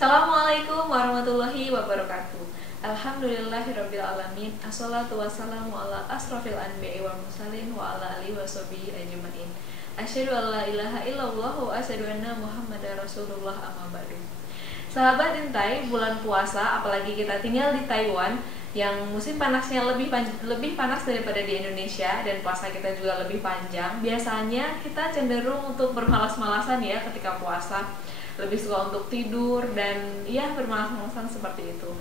Assalamualaikum warahmatullahi wabarakatuh. Alhamdulillahirabbil alamin. Assalatu wassalamu ala asrofil anbiya'i wal mursalin wa ala alihi washabihi ajmain. Asyhadu an la ilaha illallah wa asyhadu anna Muhammadar Rasulullah amma ba'du. Sahabat intai, bulan puasa apalagi kita tinggal di Taiwan yang musim panasnya lebih panas daripada di Indonesia dan puasa kita juga lebih panjang. Biasanya kita cenderung untuk bermalas-malasan ya ketika puasa. Lebih suka untuk tidur dan ya bermalas-malasan seperti itu.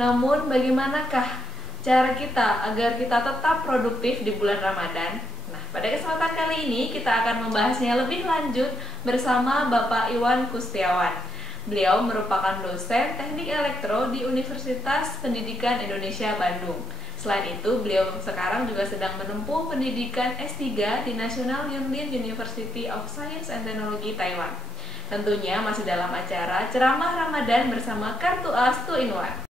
Namun bagaimanakah cara kita agar kita tetap produktif di bulan Ramadan? Nah, pada kesempatan kali ini kita akan membahasnya lebih lanjut bersama Bapak Iwan Kustiawan. Beliau merupakan dosen teknik elektro di Universitas Pendidikan Indonesia Bandung. Selain itu, beliau sekarang juga sedang menempuh pendidikan S3 di National Yunlin University of Science and Technology Taiwan. Tentunya masih dalam acara Ceramah Ramadan bersama Kartu As 2-in-1.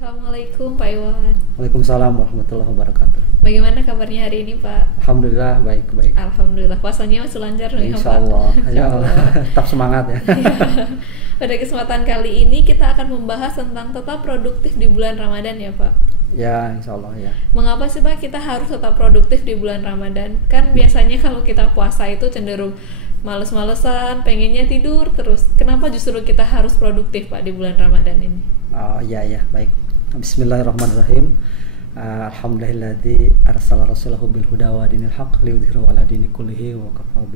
Assalamualaikum Pak Iwan. Waalaikumsalam warahmatullahi wabarakatuh. Bagaimana kabarnya hari ini Pak? Alhamdulillah baik-baik. Alhamdulillah, puasanya masih lancar nih Pak. Insyaallah. Ya Allah. Tetap semangat ya. Pada kesempatan kali ini kita akan membahas tentang tetap produktif di bulan Ramadan ya Pak. Ya, insyaallah ya. Mengapa sih Pak kita harus tetap produktif di bulan Ramadan? Kan biasanya kalau kita puasa itu cenderung males-malesan, pengennya tidur terus. Kenapa justru kita harus produktif Pak di bulan Ramadan ini? Oh iya ya, baik. Bismillahirrahmanirrahim. Alhamdulillahilladzi arsala rasulahu bil huda wa dinil haqq liyudhhirahu ala dini kullihi wa kafa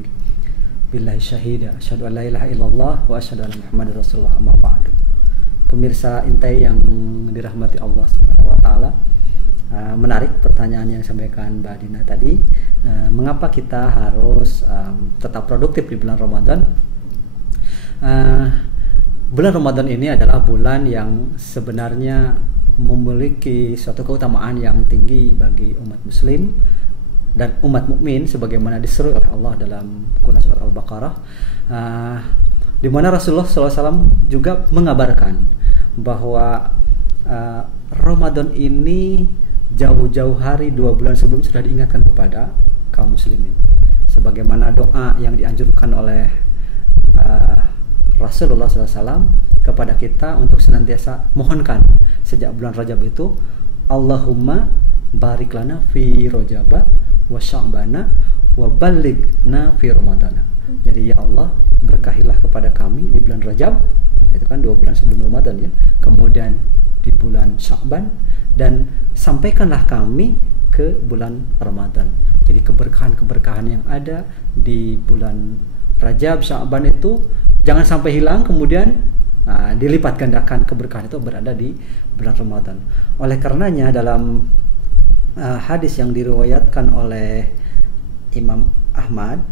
billahi syahida. Asyhadu an la ilaha illallah wa asyhadu anna Muhammadar Rasulullah amma ba'du. Pemirsa intai yang dirahmati Allah Subhanahu wa taala. Menarik pertanyaan yang disampaikan Mbak Dina tadi. Mengapa kita harus tetap produktif di bulan Ramadan? Bulan Ramadan ini adalah bulan yang sebenarnya memiliki suatu keutamaan yang tinggi bagi umat muslim dan umat mukmin sebagaimana diseru oleh Allah dalam Quran surat Al-Baqarah, di mana Rasulullah SAW juga mengabarkan bahwa Ramadan ini jauh-jauh hari 2 bulan sebelum sudah diingatkan kepada kaum muslimin, sebagaimana doa yang dianjurkan oleh Rasulullah SAW kepada kita untuk senantiasa mohonkan sejak bulan Rajab itu, Allahumma barik lana fi Rajaba wa Sya'bana wa ballighna fi Ramadana. Jadi ya Allah, berkahilah kepada kami di bulan Rajab, itu kan 2 bulan sebelum Ramadan ya, kemudian di bulan Sya'ban, dan sampaikanlah kami ke bulan Ramadan. Jadi keberkahan-keberkahan yang ada di bulan Rajab, Sya'ban itu jangan sampai hilang, kemudian dilipat gandakan keberkahan itu berada di bulan Ramadan. Oleh karenanya dalam hadis yang diriwayatkan oleh Imam Ahmad,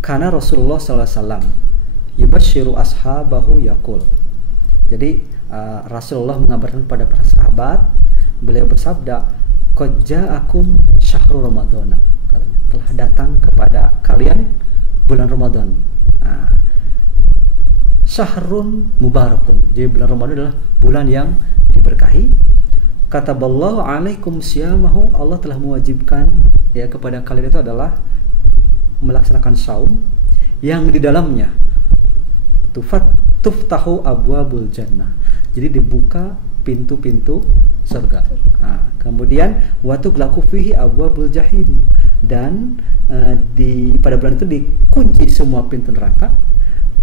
karena Rasulullah SAW yubashiru ashabahu yaqul. Jadi Rasulullah mengabarkan kepada para sahabat, beliau bersabda, qad ja'akum syahrul ramadhana, katanya, telah datang kepada kalian bulan Ramadan. Syahrun mubarakun. Jadi bulan Ramadan adalah bulan yang diberkahi. Kataballahu alaikum siyamahu, Allah telah mewajibkan ya kepada kalian itu adalah melaksanakan saum yang di dalamnya tuftahu abwabul jannah. Jadi dibuka pintu-pintu surga. Kemudian watughlaqu fihi abwabul jahim, dan pada bulan itu dikunci semua pintu neraka.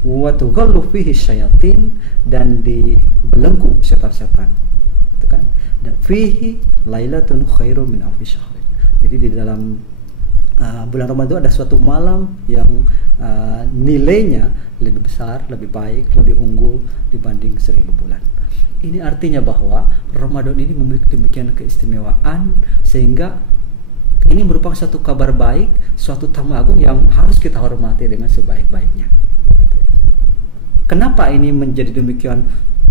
Wa tughallu fihi syayatin, dan dibelenggu setan-setan, gitu kan. Dan fihi lailatun khairum min alfi syahr. Jadi di dalam bulan Ramadan ada suatu malam yang nilainya lebih besar, lebih baik, lebih unggul dibanding 1000 bulan. Ini artinya bahwa Ramadan ini memiliki demikian keistimewaan, sehingga ini merupakan suatu kabar baik, suatu tamu agung yang harus kita hormati dengan sebaik-baiknya. Kenapa ini menjadi demikian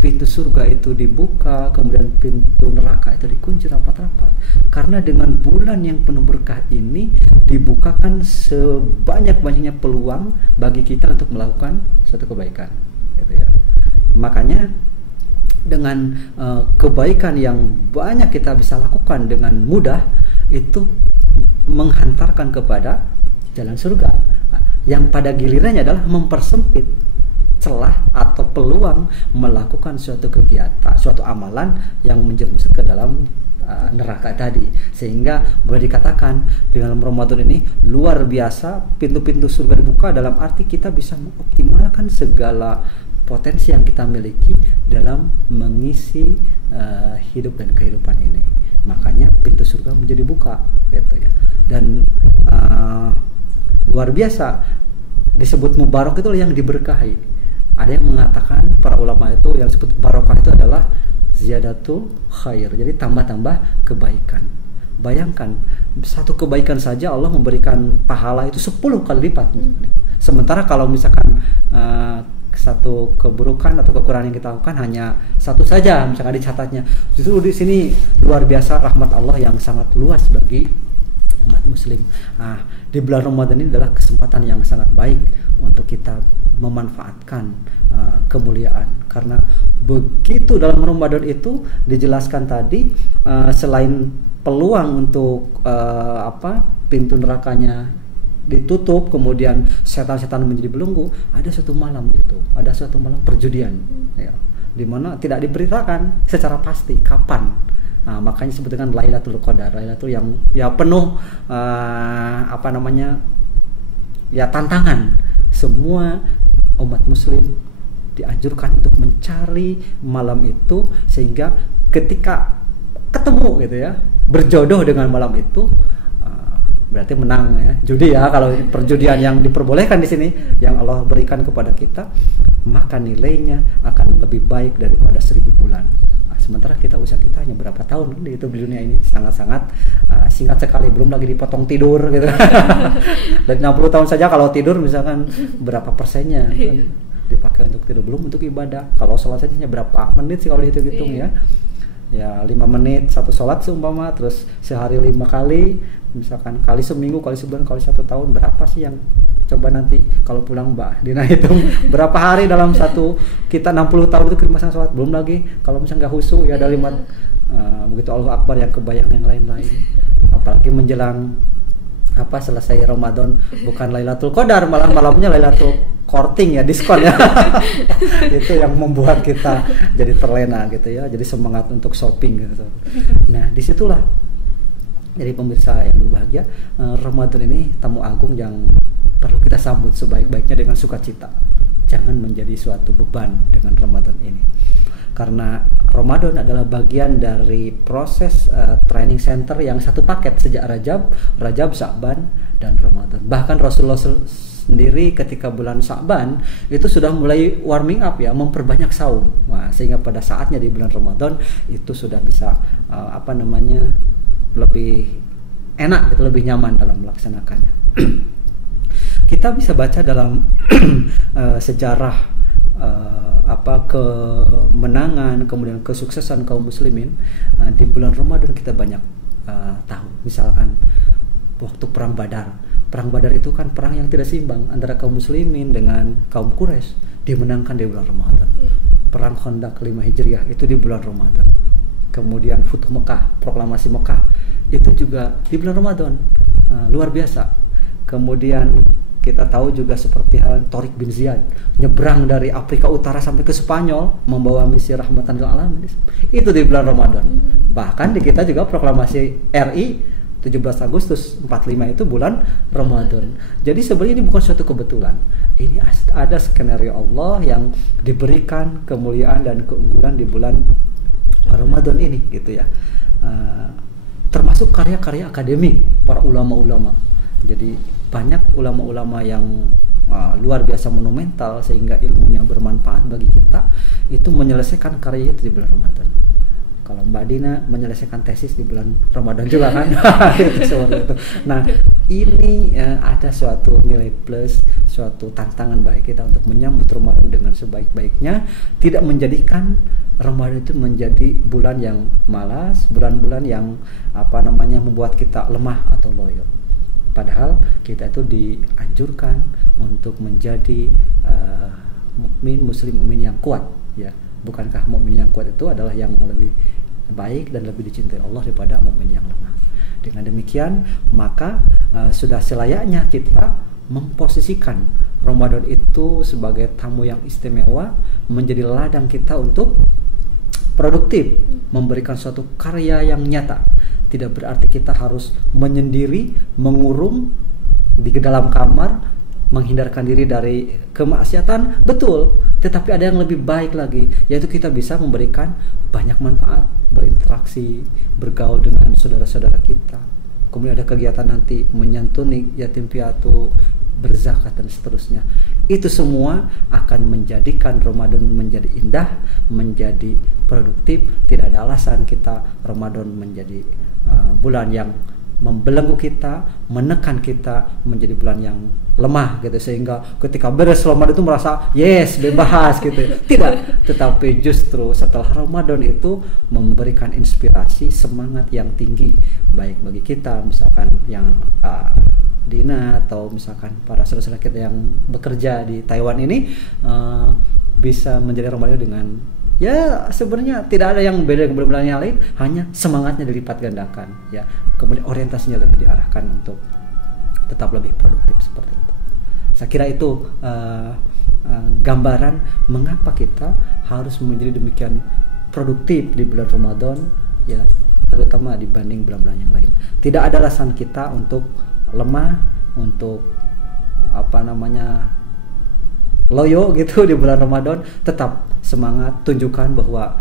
pintu surga itu dibuka, kemudian pintu neraka itu dikunci rapat-rapat. Karena dengan bulan yang penuh berkah ini dibukakan sebanyak-banyaknya peluang bagi kita untuk melakukan suatu kebaikan, gitu ya. Makanya dengan kebaikan yang banyak kita bisa lakukan dengan mudah, itu menghantarkan kepada jalan surga, yang pada gilirannya adalah mempersempit celah atau peluang melakukan suatu kegiatan, suatu amalan yang menjerumuskan ke dalam neraka tadi. Sehingga boleh dikatakan di dalam Ramadan ini luar biasa, pintu-pintu surga dibuka, dalam arti kita bisa mengoptimalkan segala potensi yang kita miliki dalam mengisi hidup dan kehidupan ini. Makanya pintu surga menjadi buka, gitu ya. Dan luar biasa, disebut mubarak itu yang diberkahi. Ada yang mengatakan, para ulama itu, yang disebut barokah itu adalah ziyadatul khair, jadi tambah-tambah kebaikan. Bayangkan, satu kebaikan saja Allah memberikan pahala itu 10 kali lipat. Sementara kalau misalkan satu keburukan atau kekurangan yang kita lakukan hanya satu saja, misalkan dicatatnya, justru di sini luar biasa rahmat Allah yang sangat luas bagi umat muslim. Di bulan Ramadan ini adalah kesempatan yang sangat baik untuk kita memanfaatkan kemuliaan, karena begitu dalam Ramadan itu dijelaskan tadi, selain peluang untuk pintu nerakanya ditutup, kemudian setan-setan menjadi belenggu, ada suatu malam perjudian, ya, dimana tidak diberitakan secara pasti kapan. Makanya disebut dengan Lailatul Qadar, Lailatul yang ya penuh tantangan. Semua umat muslim dianjurkan untuk mencari malam itu, sehingga ketika ketemu, gitu ya, berjodoh dengan malam itu, berarti menang, ya, judi, ya, kalau perjudian yang diperbolehkan di sini yang Allah berikan kepada kita, maka nilainya akan lebih baik daripada 1000 bulan. Sementara usia kita hanya berapa tahun di dunia ini, sangat-sangat singkat sekali, belum lagi dipotong tidur, gitu. Dari 60 tahun saja kalau tidur misalkan berapa persennya kan dipakai untuk tidur, belum untuk ibadah. Kalau sholat saja hanya berapa menit sih kalau dihitung-hitung, ya 5 menit satu sholat seumpama, terus sehari 5 kali, misalkan kali seminggu, kali sebulan, kali 1 tahun, berapa sih yang coba nanti kalau pulang Mbak Dina hitung berapa hari dalam satu kita 60 tahun itu kita sholat, belum lagi kalau misalnya nggak khusyuk, ya ada 5 begitu Allah Akbar yang kebayang yang lain-lain. Apalagi menjelang selesai Ramadan, bukan Lailatul Qadar, malah malamnya Lailatul Korting, ya, diskon, ya. Itu yang membuat kita jadi terlena, gitu ya, jadi semangat untuk shopping, gitu. Nah, disitulah jadi pemirsa yang berbahagia, Ramadan ini tamu agung yang perlu kita sambut sebaik-baiknya dengan sukacita. Jangan menjadi suatu beban dengan Ramadan ini, karena Ramadan adalah bagian dari proses training center yang satu paket sejak Rajab, Sya'ban, dan Ramadan. Bahkan Rasulullah sendiri ketika bulan Sya'ban itu sudah mulai warming up, ya, memperbanyak saum. Sehingga pada saatnya di bulan Ramadan itu sudah bisa lebih enak, gitu, lebih nyaman dalam melaksanakannya. Kita bisa baca dalam sejarah kemenangan, kemudian kesuksesan kaum muslimin di bulan Ramadan, kita banyak tahu. Misalkan waktu perang Badar. Perang Badar itu kan perang yang tidak seimbang antara kaum muslimin dengan kaum Quraisy, dimenangkan di bulan Ramadan. Perang Khandaq 5 Hijriah itu di bulan Ramadan. Kemudian Futuh Mekah, proklamasi Mekah, itu juga di bulan Ramadan. Luar biasa. Kemudian kita tahu juga seperti hal Tariq bin Ziyad nyebrang dari Afrika Utara sampai ke Spanyol membawa misi rahmatan lil alamin, itu di bulan Ramadan. Bahkan di kita juga proklamasi RI 17 Agustus 45 itu bulan Ramadan. Jadi sebenarnya ini bukan suatu kebetulan. Ini ada skenario Allah yang diberikan kemuliaan dan keunggulan di bulan Ramadan ini, gitu ya. Termasuk karya-karya akademik para ulama-ulama. Jadi banyak ulama-ulama yang luar biasa monumental sehingga ilmunya bermanfaat bagi kita, itu menyelesaikan karyanya itu di bulan Ramadan. Kalau Mbak Dina menyelesaikan tesis di bulan Ramadan juga kan. Itu. Nah, ini ada suatu nilai plus, suatu tantangan bagi kita untuk menyambut Ramadan dengan sebaik-baiknya, tidak menjadikan Ramadan itu menjadi bulan yang malas, bulan-bulan yang membuat kita lemah atau loyo. Padahal kita itu dianjurkan untuk menjadi muslim mukmin yang kuat, ya. Bukankah mukmin yang kuat itu adalah yang lebih baik dan lebih dicintai Allah daripada mukmin yang lemah? Dengan demikian, maka sudah selayaknya kita memposisikan Ramadan itu sebagai tamu yang istimewa, menjadi ladang kita untuk produktif, memberikan suatu karya yang nyata. Tidak berarti kita harus menyendiri, mengurung di dalam kamar, menghindarkan diri dari kemaksiatan, betul. Tetapi ada yang lebih baik lagi, yaitu kita bisa memberikan banyak manfaat, berinteraksi, bergaul dengan saudara-saudara kita. Kemudian ada kegiatan nanti menyantuni yatim piatu, berzakat dan seterusnya. Itu semua akan menjadikan Ramadan menjadi indah, menjadi produktif. Tidak ada alasan kita Ramadan menjadi bulan yang membelenggu kita, menekan kita, menjadi bulan yang lemah gitu, sehingga ketika beres Ramadan itu merasa yes, bebas gitu. Tidak, tetapi justru setelah Ramadan itu memberikan inspirasi, semangat yang tinggi, baik bagi kita misalkan yang Dina atau misalkan para saudara-saudara kita yang bekerja di Taiwan ini, bisa menjadi Ramadan dengan, ya sebenarnya tidak ada yang beda dengan bulan yang lain, hanya semangatnya dilipat gandakan, ya. Kemudian orientasinya lebih diarahkan untuk tetap lebih produktif seperti itu. Saya kira itu gambaran mengapa kita harus menjadi demikian produktif di bulan Ramadan, ya, terutama dibanding bulan-bulan yang lain. Tidak ada alasan kita untuk lemah, untuk loyo gitu di bulan Ramadan. Tetap semangat, tunjukkan bahwa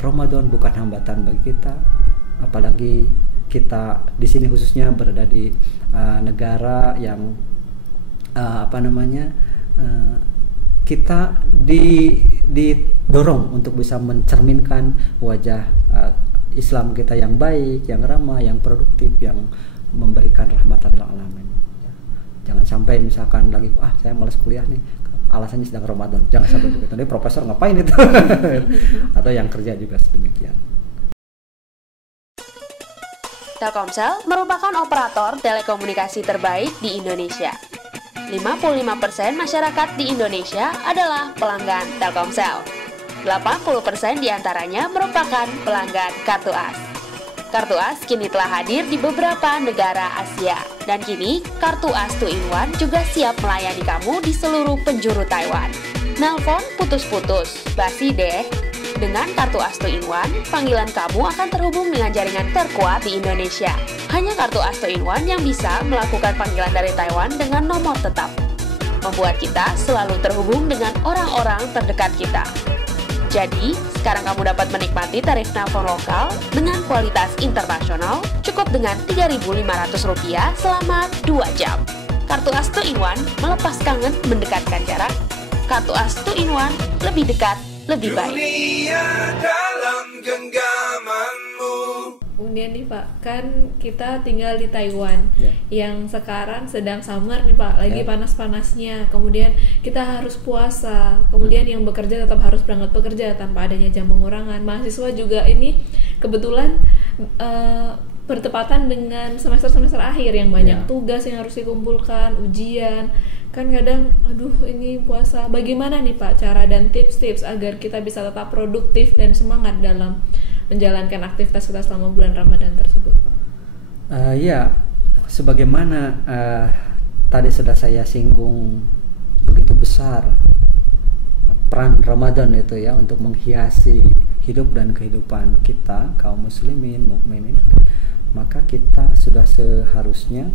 Ramadan bukan hambatan bagi kita, apalagi kita di sini khususnya berada di negara yang kita didorong untuk bisa mencerminkan wajah Islam kita yang baik, yang ramah, yang produktif, yang memberikan rahmatan lil alamin. Jangan sampai misalkan lagi saya malas kuliah nih, alasannya sedang Ramadan. Jangan sampai begitu. Ini profesor ngapain itu? Atau yang kerja juga sedemikian. Telkomsel merupakan operator telekomunikasi terbaik di Indonesia. 55% masyarakat di Indonesia adalah pelanggan Telkomsel. 80% diantaranya merupakan pelanggan Kartu As. Kartu As kini telah hadir di beberapa negara Asia. Dan kini, Kartu As 2-in-1 juga siap melayani kamu di seluruh penjuru Taiwan. Nelpon putus-putus, basi deh. Dengan Kartu As 2-in-1, panggilan kamu akan terhubung dengan jaringan terkuat di Indonesia. Hanya Kartu As 2-in-1 yang bisa melakukan panggilan dari Taiwan dengan nomor tetap. Membuat kita selalu terhubung dengan orang-orang terdekat kita. Jadi, sekarang kamu dapat menikmati tarif nelpon lokal dengan kualitas internasional cukup dengan Rp3.500 selama 2 jam. Kartu As 2-in-1 melepas kangen, mendekatkan jarak. Kartu As 2-in-1 lebih dekat, lebih baik. Dunia dalam genggamanmu. Kemudian nih Pak, kan kita tinggal di Taiwan, yang sekarang sedang summer nih Pak, lagi panas-panasnya. Kemudian kita harus puasa, kemudian yang bekerja tetap harus berangkat bekerja tanpa adanya jam pengurangan. Mahasiswa juga ini kebetulan bertepatan dengan semester-semester akhir yang banyak tugas yang harus dikumpulkan, ujian. Kan kadang, ini puasa. Bagaimana nih Pak cara dan tips-tips agar kita bisa tetap produktif dan semangat dalam menjalankan aktivitas kita selama bulan Ramadan tersebut, Pak? Sebagaimana tadi sudah saya singgung, begitu besar peran Ramadan itu ya untuk menghiasi hidup dan kehidupan kita kaum muslimin, mukminin. Maka kita sudah seharusnya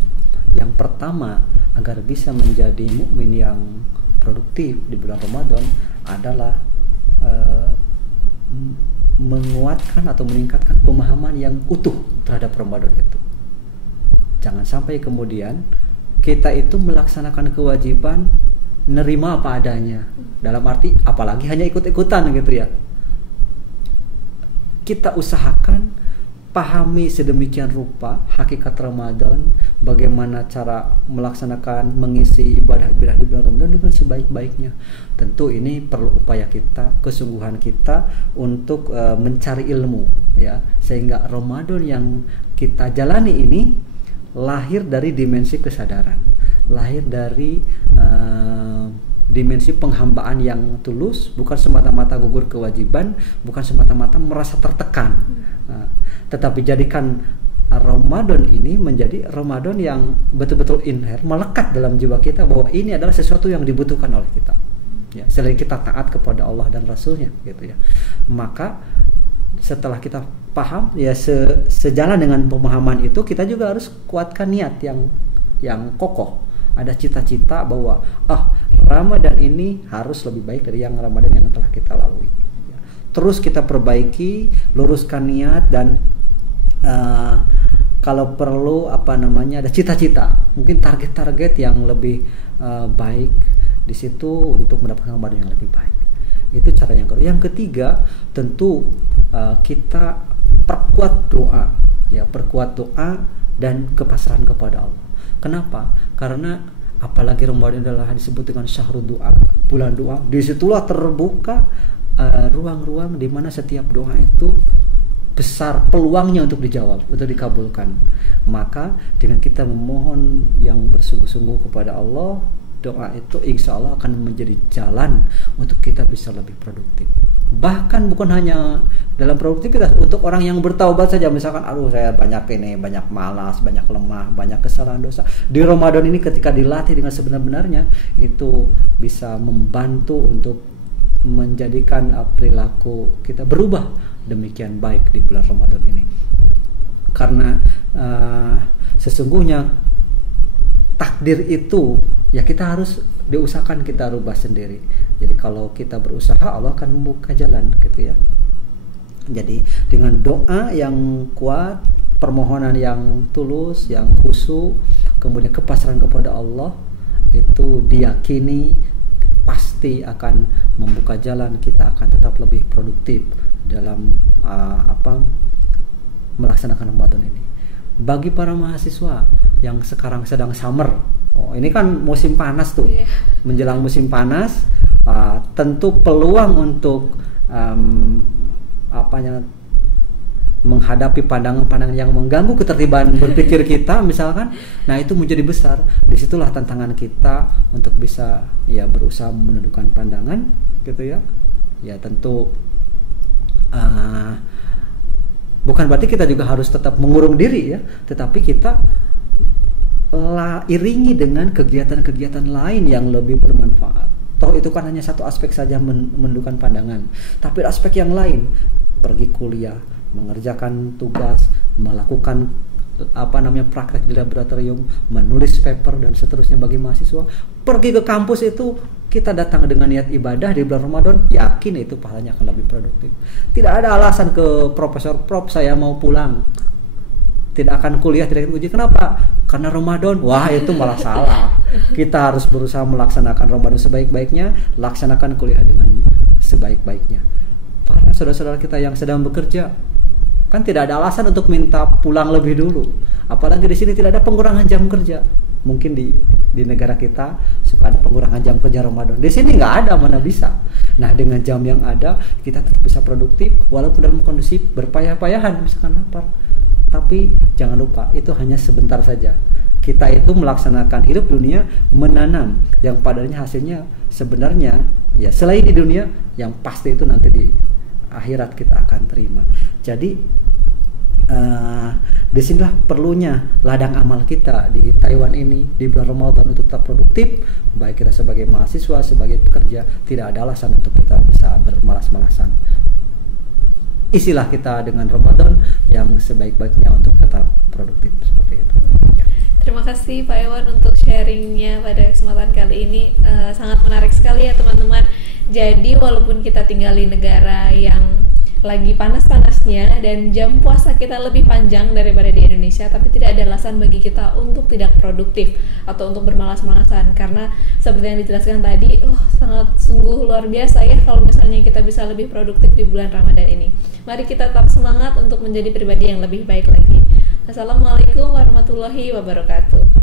yang pertama agar bisa menjadi mukmin yang produktif di bulan Ramadan adalah menguatkan atau meningkatkan pemahaman yang utuh terhadap Ramadan itu. Jangan sampai kemudian kita itu melaksanakan kewajiban nerima apa adanya, dalam arti apalagi hanya ikut-ikutan gitu ya. Kita usahakan pahami sedemikian rupa hakikat Ramadan, bagaimana cara melaksanakan mengisi ibadah-ibadah di bulan Ramadan dengan sebaik-baiknya. Tentu ini perlu upaya kita, kesungguhan kita untuk mencari ilmu, ya, sehingga Ramadan yang kita jalani ini lahir dari dimensi kesadaran, lahir dari dimensi penghambaan yang tulus, bukan semata-mata gugur kewajiban, bukan semata-mata merasa tertekan. Tetapi jadikan Ramadan ini menjadi Ramadan yang betul-betul inher, melekat dalam jiwa kita bahwa ini adalah sesuatu yang dibutuhkan oleh kita. Ya, selain kita taat kepada Allah dan Rasulnya, gitu ya. Maka setelah kita paham, ya sejalan dengan pemahaman itu, kita juga harus kuatkan niat yang kokoh. Ada cita-cita bahwa Ramadan ini harus lebih baik dari yang Ramadan yang telah kita lalui. Terus kita perbaiki, luruskan niat, dan kalau perlu ada cita-cita, mungkin target-target yang lebih baik di situ untuk mendapatkan Ramadan yang lebih baik. Itu cara yang kedua. Yang ketiga, tentu kita perkuat doa, ya, perkuat doa dan kepasrahan kepada Allah. Kenapa? Karena apalagi Ramadan adalah disebut dengan syahrul doa, bulan doa. Disitulah terbuka ruang-ruang di mana setiap doa itu besar peluangnya untuk dijawab, untuk dikabulkan. Maka dengan kita memohon yang bersungguh-sungguh kepada Allah, doa itu insya Allah akan menjadi jalan untuk kita bisa lebih produktif. Bahkan bukan hanya dalam produktivitas, untuk orang yang bertaubat saja, misalkan saya banyak malas, banyak lemah, banyak kesalahan dosa, di Ramadan ini ketika dilatih dengan sebenar-benarnya, itu bisa membantu untuk menjadikan perilaku kita berubah demikian baik di bulan Ramadan ini. Karena sesungguhnya takdir itu ya kita harus diusahakan, kita rubah sendiri. Jadi kalau kita berusaha, Allah akan membuka jalan, gitu ya. Jadi dengan doa yang kuat, permohonan yang tulus, yang khusyuk, kemudian kepasrahan kepada Allah, itu diyakini pasti akan membuka jalan, kita akan tetap lebih produktif dalam melaksanakan Ramadan ini. Bagi para mahasiswa yang sekarang sedang summer, ini kan musim panas tuh, menjelang musim panas, tentu peluang untuk menghadapi pandangan-pandangan yang mengganggu ketertiban berpikir kita misalkan, nah itu menjadi besar. Disitulah tantangan kita untuk bisa berusaha menundukkan pandangan, gitu ya. Ya tentu bukan berarti kita juga harus tetap mengurung diri, ya, tetapi kita iringi dengan kegiatan-kegiatan lain yang lebih bermanfaat. Toh itu kan hanya satu aspek saja menundukkan pandangan, tapi aspek yang lain, pergi kuliah, mengerjakan tugas, melakukan praktek di laboratorium, menulis paper dan seterusnya bagi mahasiswa. Pergi ke kampus itu kita datang dengan niat ibadah di bulan Ramadan, yakin itu pahalanya akan lebih produktif. Tidak ada alasan ke profesor, "Prof, saya mau pulang, tidak akan kuliah, tidak akan uji." Kenapa? Karena Ramadan. Wah, itu malah salah. Kita harus berusaha melaksanakan Ramadan sebaik-baiknya, laksanakan kuliah dengan sebaik-baiknya. Para saudara-saudara kita yang sedang bekerja, kan tidak ada alasan untuk minta pulang lebih dulu. Apalagi di sini tidak ada pengurangan jam kerja. Mungkin di negara kita suka ada pengurangan jam kerja Ramadan. Di sini nggak ada, mana bisa. Nah, dengan jam yang ada kita tetap bisa produktif walaupun dalam kondisi berpayah-payahan, misalkan lapar. Tapi jangan lupa, itu hanya sebentar saja. Kita itu melaksanakan hidup dunia, menanam yang padanya hasilnya sebenarnya ya selain di dunia, yang pasti itu nanti di akhirat kita akan terima. Jadi disinilah perlunya ladang amal kita di Taiwan ini di bulan Ramadan untuk tetap produktif. Baik kita sebagai mahasiswa, sebagai pekerja, tidak ada alasan untuk kita bisa bermalas-malasan. Isilah kita dengan Ramadan yang sebaik-baiknya untuk tetap produktif, seperti itu. Terima kasih Pak Iwan untuk sharingnya pada kesempatan kali ini. Sangat menarik sekali ya teman-teman. Jadi walaupun kita tinggal di negara yang lagi panas-panasnya dan jam puasa kita lebih panjang daripada di Indonesia, tapi tidak ada alasan bagi kita untuk tidak produktif atau untuk bermalas-malasan, karena seperti yang dijelaskan tadi, sangat Sungguh luar biasa ya kalau misalnya kita bisa lebih produktif di bulan Ramadan ini. Mari kita tetap semangat untuk menjadi pribadi yang lebih baik lagi. Assalamualaikum warahmatullahi wabarakatuh.